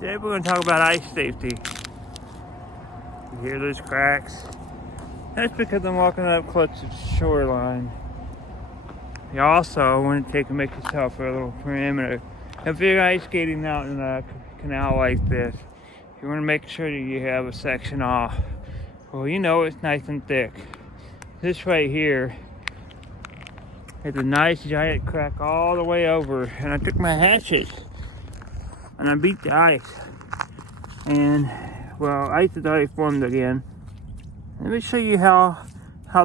Today we're going to talk about ice safety. You hear those cracks? That's because I'm walking up close to the shoreline. You also want to take and make yourself a little perimeter. If you're ice skating out in a canal like this, you want to make sure that you have a section off. Well, you know it's nice and thick. This right here is a nice giant crack all the way over, and I took my hatchet and I beat the ice. And well, ice is already formed again. Let me show you how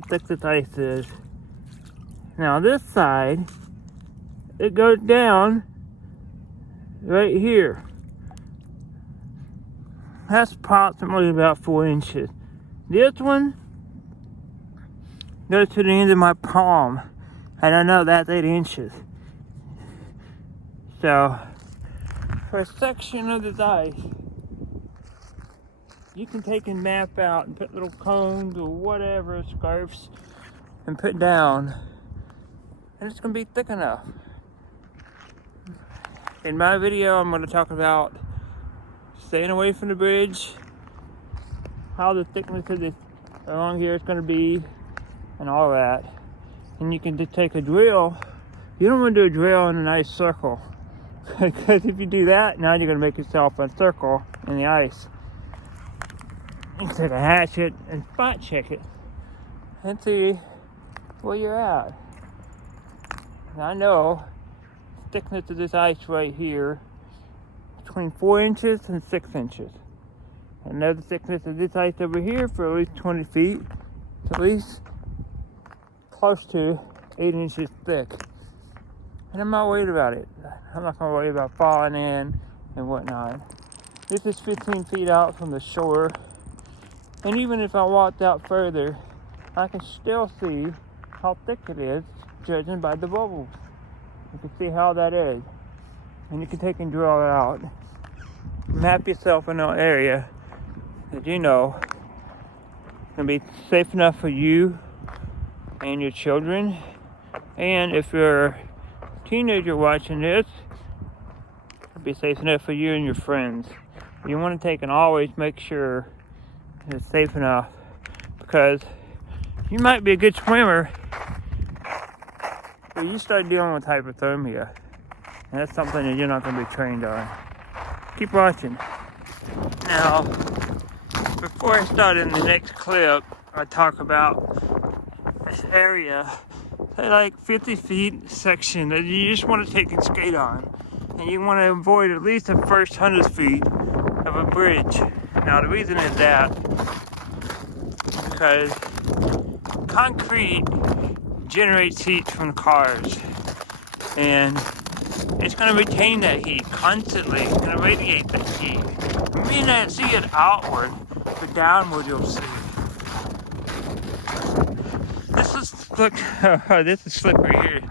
thick this ice is. Now this side, it goes down right here. That's approximately about 4 inches. This one goes to the end of my palm, and I know that's 8 inches. So, for a section of this ice, you can take and map out and put little cones or whatever, scarves, and put down, and it's going to be thick enough. In my video, I'm going to talk about staying away from the bridge, how the thickness of this along here is going to be, and all that. And you can just take a drill. You don't want to do a drill in a nice circle, because if you do that, now you're going to make yourself a circle in the ice. You can take a hatchet and spot check it and see where you're at. And I know the thickness of this ice right here between 4 inches and 6 inches. I know the thickness of this ice over here for at least 20 feet, at least close to 8 inches thick. And I'm not worried about it. I'm not going to worry about falling in and whatnot. This is 15 feet out from the shore. And even if I walked out further, I can still see how thick it is, judging by the bubbles. You can see how that is. And you can take and draw it out. Map yourself in an area that you know is going to be safe enough for you and your children. And if you're a teenager watching this, it'll be safe enough for you and your friends. You want to take and always make sure it's safe enough, because you might be a good swimmer, but you start dealing with hypothermia, and that's something that you're not going to be trained on. Keep watching. Now, before I start in the next clip, I talk about this area, say like 50 feet section that you just want to take and skate on, and you want to avoid at least the first 100 feet of a bridge. Now the reason is that because concrete generates heat from cars, and it's going to retain that heat constantly. It's going to radiate that heat. You may not see it outward, but downward you'll see it. This is slippery here,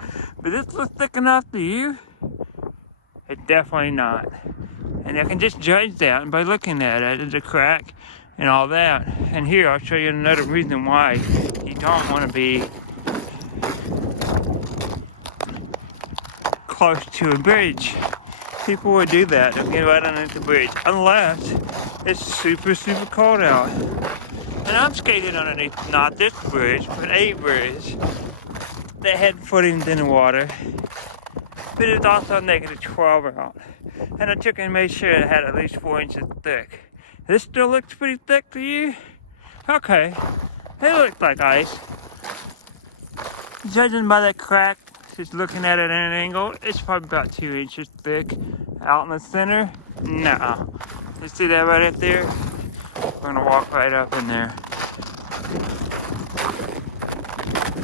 but this looks thick enough to you? It's definitely not. And I can just judge that by looking at it, the crack and all that. And here, I'll show you another reason why you don't want to be close to a bridge. People would do that. They'll get right underneath the bridge, unless it's super, super cold out. And I'm skating underneath, not this bridge, but a bridge that had footings in the water. But it's also negative 12 out. And I took and made sure it had at least 4 inches thick. This still looks pretty thick to you? Okay, it looks like ice. Judging by that crack, just looking at it at an angle, it's probably about 2 inches thick. Out in the center, no. You see that right up there? We're gonna walk right up in there.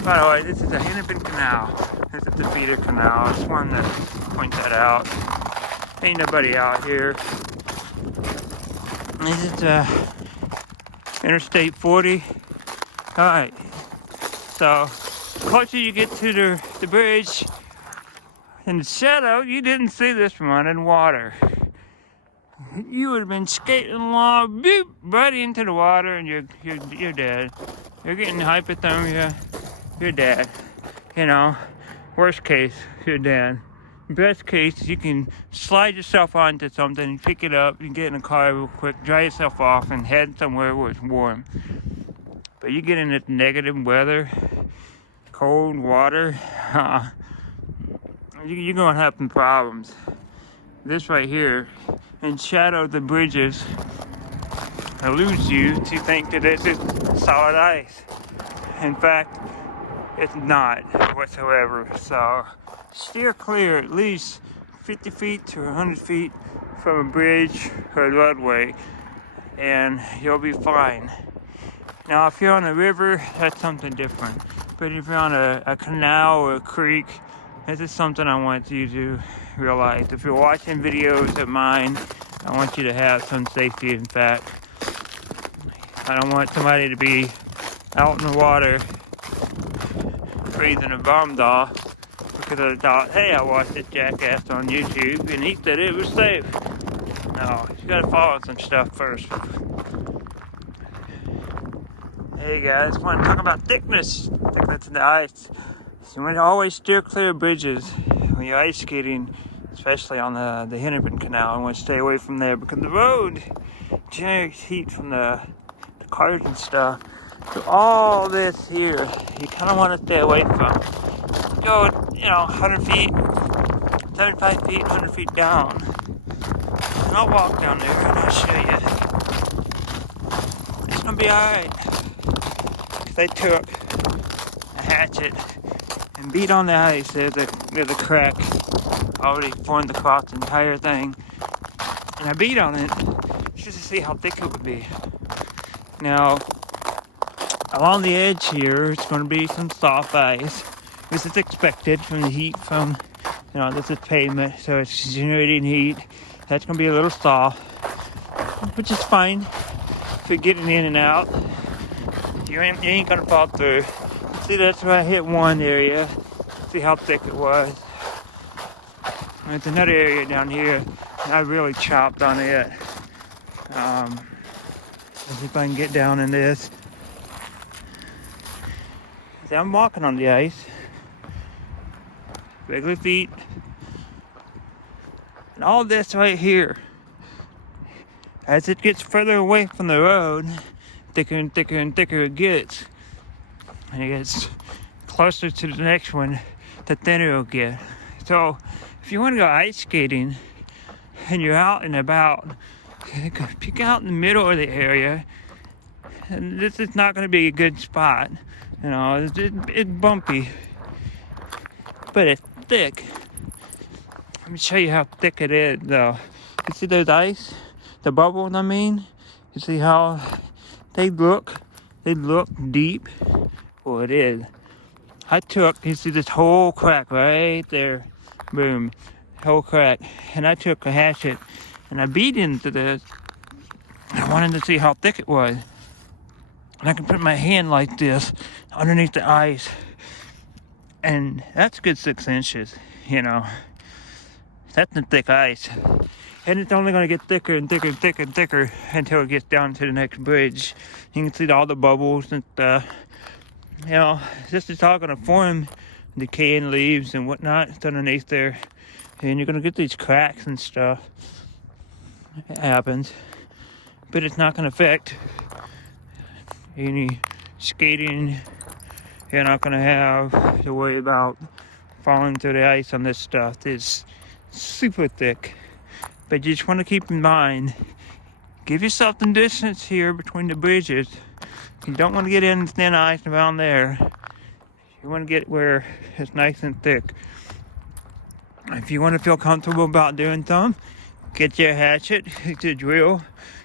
By the way, this is a Hennepin Canal. This is the feeder canal. I just wanted to point that out. Ain't nobody out here. This is Interstate 40. Alright, so the closer you get to the bridge, in the shadow, you didn't see this from underwater. You would have been skating along, boop, right into the water, and you're dead. You're getting hypothermia, you're dead. You know, worst case, you're dead. Best case, you can slide yourself onto something and pick it up, you get in a car real quick, dry yourself off, and head somewhere where it's warm. But you get into negative weather, cold water, you're gonna have some problems. This right here, in shadow of the bridges, eludes you to think that this is solid ice. In fact, it's not whatsoever. So steer clear at least 50 feet to 100 feet from a bridge or a roadway, and you'll be fine. Now, if you're on a river, that's something different. But if you're on a canal or a creek, this is something I want you to realize. If you're watching videos of mine, I want you to have some safety. In fact, I don't want somebody to be out in the water breathing a bomb doll because I thought, hey, I watched this jackass on YouTube and he said it was safe. No, you gotta follow some stuff first. Hey guys, want to talk about thickness of the ice. So you want to always steer clear of bridges when you're ice skating, especially on the Hennepin Canal. I want to stay away from there because the road generates heat from the cars and stuff. So all this here, you kind of want to stay away from. Go, 100 feet, 75 feet, 100 feet down. And I'll walk down there and I'll show you. It's going to be alright. They took a hatchet and beat on the ice. There's a crack already formed across the entire thing. And I beat on it just to see how thick it would be. Now, along the edge here, it's going to be some soft ice. This is expected from the heat from, this is pavement, so it's generating heat. That's going to be a little soft, which is fine if you're getting in and out. You ain't going to fall through. See, that's where I hit one area. See how thick it was. There's another area down here, and I really chopped on it. Let's see if I can get down in this. See, I'm walking on the ice. Regular feet. And all this right here, as it gets further away from the road, thicker and thicker and thicker it gets. And it gets closer to the next one, the thinner it'll get. So, if you want to go ice skating, and you're out and about, pick out in the middle of the area. And this is not going to be a good spot. It's bumpy, but it's thick. Let me show you how thick it is, though. You see those ice, the bubbles? You see how they look deep? Well, it is. You see this whole crack right there, boom, whole crack. And I took a hatchet and I beat into this. I wanted to see how thick it was. And I can put my hand like this underneath the ice. And that's a good 6 inches, That's the thick ice. And it's only going to get thicker and thicker and thicker and thicker until it gets down to the next bridge. You can see all the bubbles and stuff. This is all going to form decaying leaves and whatnot underneath there. And you're going to get these cracks and stuff. It happens. But it's not going to affect any skating. You're not going to have to worry about falling through the ice on this stuff. It's super thick. But you just want to keep in mind, give yourself some distance here between the bridges. You don't want to get in thin ice around there. You want to get where it's nice and thick. If you want to feel comfortable about doing something, get your hatchet, get your drill,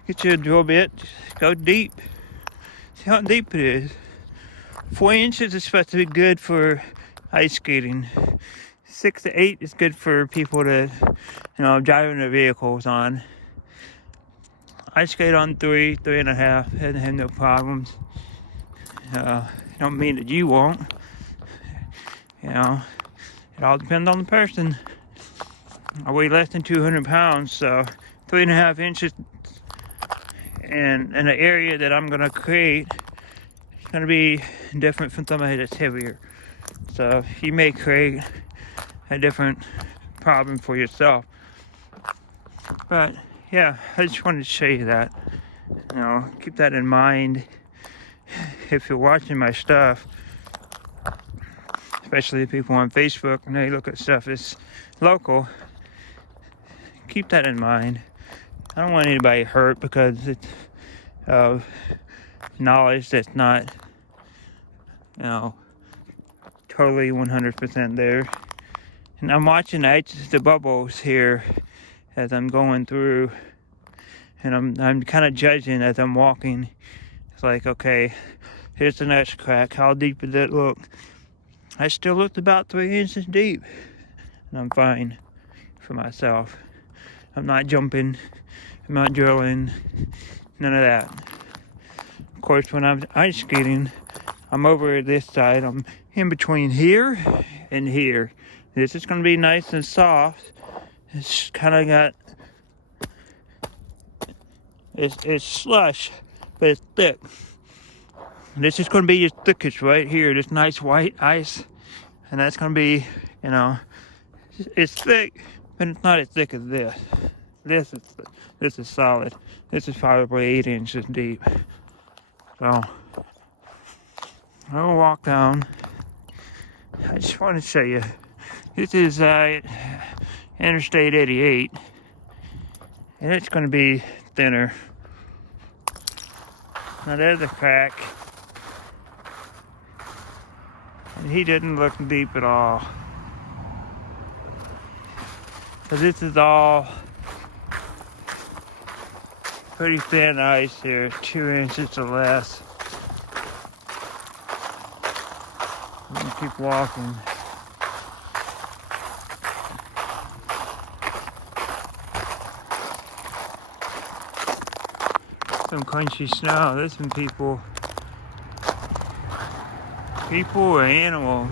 get your drill bit, go deep. See how deep it is. 4 inches is supposed to be good for ice skating. 6 to 8 is good for people to, driving their vehicles on. I skate on 3.5, and have no problems. Don't mean that you won't. It all depends on the person. I weigh less than 200 pounds, so 3.5 inches in an area that I'm going to create is going to be different from somebody that's heavier. So you may create a different problem for yourself. But yeah, I just wanted to show you that. You know, keep that in mind if you're watching my stuff, especially the people on Facebook and they look at stuff that's local. Keep that in mind. I don't want anybody hurt because it's of knowledge that's not, you know, totally 100% there. And I'm watching the bubbles here as I'm going through, and I'm kind of judging as I'm walking. It's like, okay, here's the next crack. How deep did it look? I still looked about 3 inches deep, and I'm fine for myself. I'm not jumping, I'm not drilling, none of that. Of course, when I'm ice skating, I'm over this side. I'm in between here and here. This is going to be nice and soft. It's kind of got, it's slush, but it's thick. This is going to be your thickest right here, this nice white ice. And that's going to be, you know, it's thick, but it's not as thick as this. This is solid. This is probably 8 inches deep. So, I'll walk down. I just want to show you. This is Interstate 88. And it's going to be thinner. Now there's a crack. And he didn't look deep at all. So this is all pretty thin ice here, 2 inches or less. I'm gonna keep walking. Some crunchy snow. There's some people or animals,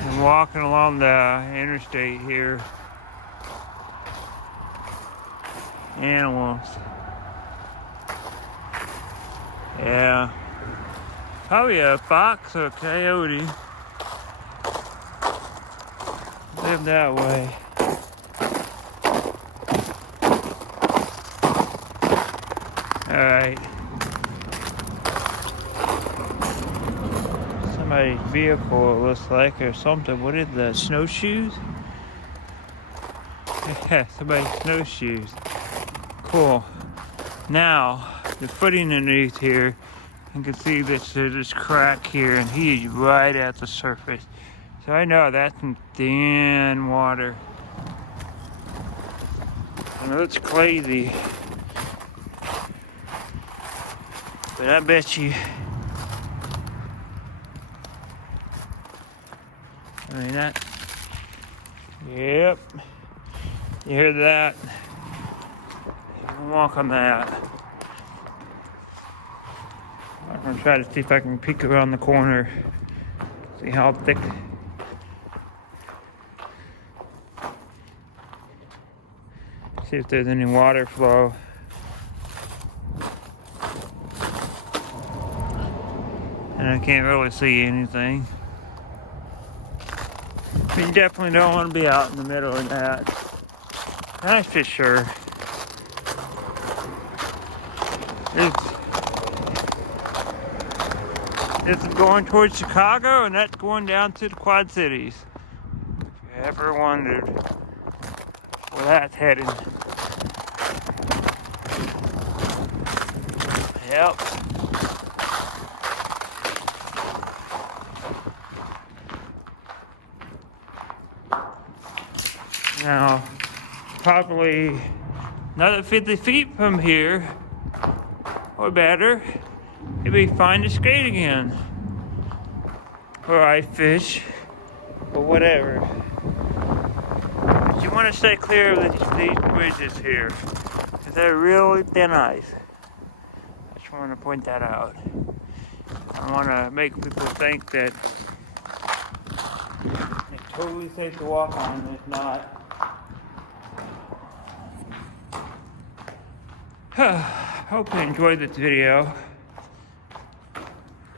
and walking along the interstate here. Animals. Yeah. Probably a fox or a coyote. Live that way. Alright. Somebody's vehicle, it looks like, or something. What is that? Snowshoes? Yeah, somebody's snowshoes. Cool. Now, the footing underneath here, you can see this crack here, and he's right at the surface. So I know that's some thin water. And it looks crazy. But I bet you, I mean that, yep, you hear that? Walk on that. I'm gonna try to see if I can peek around the corner, see how thick. See if there's any water flow. And I can't really see anything. You definitely don't want to be out in the middle of that. That's for sure. This is going towards Chicago, and that's going down to the Quad Cities. If you ever wondered where that's headed. Yep. Now, probably another 50 feet from here, or better, it'd be fine to skate again. Or I fish, or whatever. But you want to stay clear of these bridges here, because they're really thin ice. I just want to point that out. I want to make people think that it's totally safe to walk on, and it's not. Hope you enjoyed this video.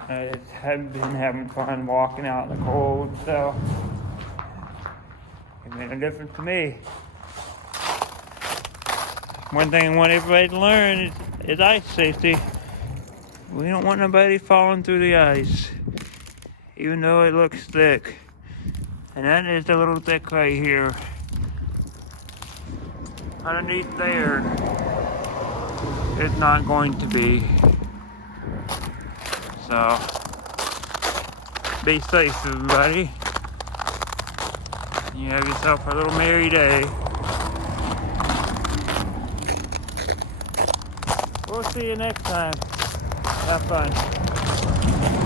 I have been having fun walking out in the cold, so if Made no difference to me. One thing I want everybody to learn is ice safety. We don't want nobody falling through the ice, even though it looks thick. And that is a little thick right here. Underneath there, it's not going to be. So, be safe, everybody. You have yourself a little merry day. We'll see you next time. Have fun.